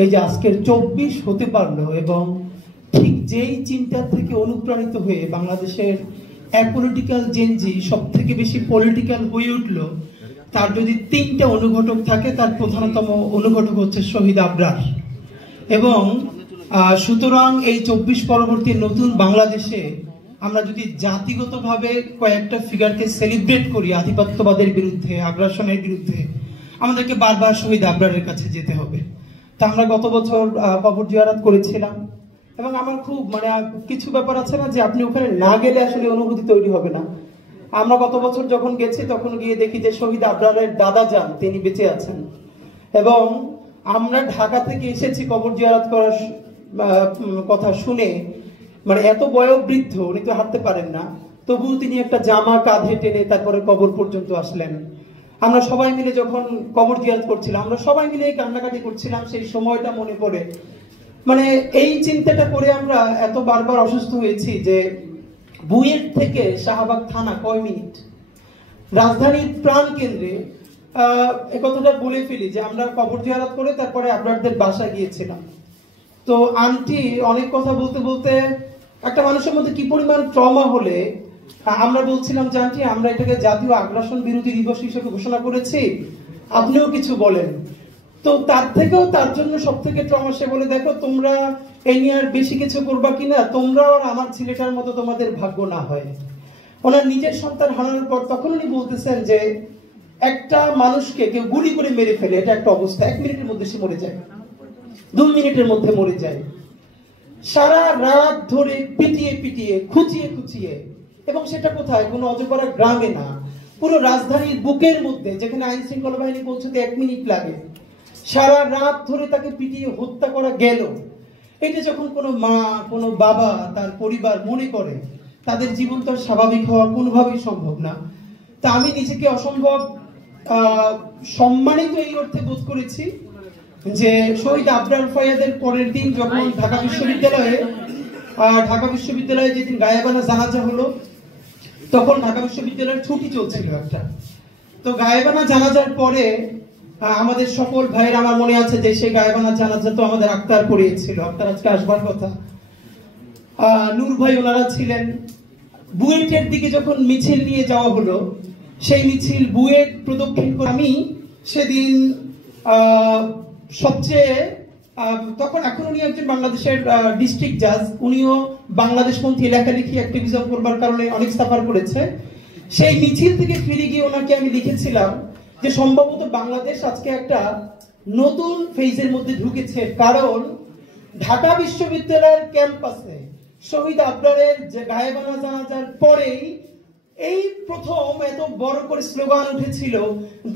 এই যে আজকের 24 হতে পারলো এবং ঠিক যেই চিন্তা থেকে অনুপ্রাণিত হয়ে বাংলাদেশের অ্যাপলিটিক্যাল জেনজি সব থেকে বেশি পলিটিক্যাল হয়ে উঠলো, তার যদি 3টা অনুঘটক থাকে তার প্রধানতম অনুঘটক হচ্ছে শহীদ আবরার। এবং সুতরাং এই 24 পরবর্তী নতুন বাংলাদেশে আমরা যদি জাতিগতভাবে কয়েকটা ফিগারকে সেলিব্রেট করি আধিপত্যবাদের বিরুদ্ধে, আগ্রাসনের বিরুদ্ধে, আমাদেরকে বারবার শহীদ আবরারের কাছে যেতে হবে। তা আমরা গত বছর কবর জিয়ারত করেছিলাম এবং আমার খুব কিছু ব্যাপার আছে না যে আপনি ওখানে না গেলে আসলে অনুভূতি তৈরি হবে না। আমরা গত বছর যখন গেছি তখন গিয়ে দেখি যে শহীদ আবরারের দাদা যান, তিনি বেঁচে আছেন। এবং আমরা ঢাকা থেকে এসেছি কবর জিয়ারত করার কথা শুনে, এত বয়োবৃদ্ধ, উনি তো হাঁটতে পারেন না, তবুও তিনি একটা জামা কাঁধে টেনে তারপরে কবর পর্যন্ত আসলেন। আমরা সবাই মিলে যখন কবর জিয়ারত করছিলাম, আমরা সবাই মিলে কান্নাকাটি করছিলাম, সেই সময়টা মনে পড়ে। এই চিন্তাটা করে আমরা এত বারবার অসুস্থ হয়েছি যে বুয়েট থেকে শাহবাগ থানা কয় মিনিট, রাজধানীর প্রাণ কেন্দ্রে। এই কথাটা বলে ফেলি যে আমরা কবর জিয়ারত করে তারপরে আবরারদের বাসায় গিয়েছিলাম। তো আন্টি অনেক কথা বলতে বলতে একটা মানুষের মধ্যে কি পরিমাণ ট্রমা হলে আমরা বলছিলাম যে আন্টি আমরা এটাকে জাতীয় আগ্রাসন বিরোধী দিবস হিসেবে ঘোষণা করেছি, আপনিও কিছু বলেন। তো তার থেকেও তার জন্য সব থেকে ট্রমা, সে বলে দেখো তোমরা এই নিয়ে আর বেশি কিছু করবা কিনা, তোমরাও আর আমার ছেলেটার মতো তোমাদের ভাগ্য না হয়। ওনার নিজের সন্তান হারানোর পর তখন উনি বলতেছেন যে একটা মানুষকে কেউ গুলি করে মেরে ফেলে, এটা একটা অবস্থা, 1 মিনিটের মধ্যে সে মরে যায়, 2 মিনিটের মধ্যে মরে যায়। সারা রাত ধরে পিটিয়ে পিটিয়ে খুঁচিয়ে খুঁচিয়ে, এবং সেটা কোথায়, কোনো অজপাড়া গ্রামে না, পুরো রাজধানীর বুকের মধ্যে, যেখানে আইন শৃঙ্খলা বাহিনী পৌঁছতে 1 মিনিট লাগে, সারা রাত ধরে তাকে পিটিয়ে হত্যা করা গেল। এটা যখন কোনো মা, কোনো বাবা, তার পরিবার মনে করে, তাদের জীবন তো স্বাভাবিক হওয়া কোনোভাবেই সম্ভব না। তা আমি নিজেকে অসম্ভব সম্মানিত এই অর্থে বোধ করেছি যে শহীদ আবরার ফায়াদের পরের দিন যখন ঢাকা বিশ্ববিদ্যালয়ে যেদিন গায়েবানা জানাজা হলো, তখন ঢাকা বিশ্ববিদ্যালয়ের ছুটি চলছিল একটা। তো গায়েবানা জানাজার পরে আমাদের সকল ভাইয়ের, আমার মনে আছে যে সেই গায়েবানা জানাজা তো আমাদের আক্তার পড়িয়েছিল, আক্তার আজকে আসবার কথা, নূর ভাই ওনারা ছিলেন। বুয়েটের দিকে যখন মিছিল নিয়ে যাওয়া হলো, সেই মিছিল বুয়েট প্রদক্ষিণ করে, আমি সেদিন সবচেয়ে তখন এখন উনি একজন বাংলাদেশের ডিস্ট্রিক্ট জাজ, উনিও বাংলাদেশপন্থী লেখালেখি অ্যাক্টিভিজম করবার কারণে অনেক সাফার করেছে। সেই মিছিল থেকে ফিরে গিয়ে ওনাকে আমি লিখেছিলাম যে সম্ভবত বাংলাদেশ আজকে একটা নতুন ফেজের মধ্যে ঢুকেছে, কারণ ঢাকা বিশ্ববিদ্যালয়ের ক্যাম্পাসে শহীদ আবরারের যে গায়েবানা জানাজার পরেই এই প্রথম এত বড় করে স্লোগান উঠেছিল,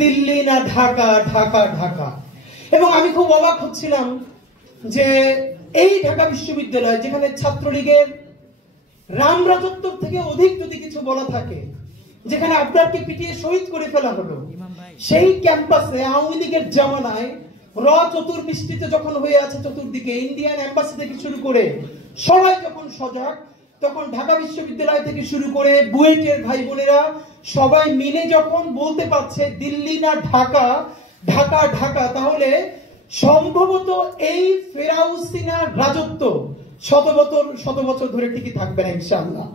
দিল্লি না ঢাকা, ঢাকা ঢাকা। এবং আমি খুব অবাক হচ্ছিলাম যে এই ঢাকা বিশ্ববিদ্যালয়, যেখানে ছাত্রলীগের রাম রাজত্ব থেকে অধিক যদি কিছু বলা থাকে, যেখানে আবরারকে পিটিয়ে শহীদ করে ফেলা হলো, সেই ক্যাম্পাসে আওয়ামী লীগের জামানায় চতুর্বৃষ্টিতে যখন হয়ে আছে চতুর্দিকে, ইন্ডিয়ান এম্বাসি থেকে শুরু করে সবাই যখন সজাগ, তখন ঢাকা বিশ্ববিদ্যালয় থেকে শুরু করে বুয়েটের ভাই বোনেরা সবাই মিলে যখন বলতে পারছে দিল্লি না ঢাকা, ঢাকা ঢাকা, তাহলে সম্ভবত এই ফেরাউসিনার রাজত্ব শত বছর ধরে টিকে থাকবে না ইনশাআল্লাহ।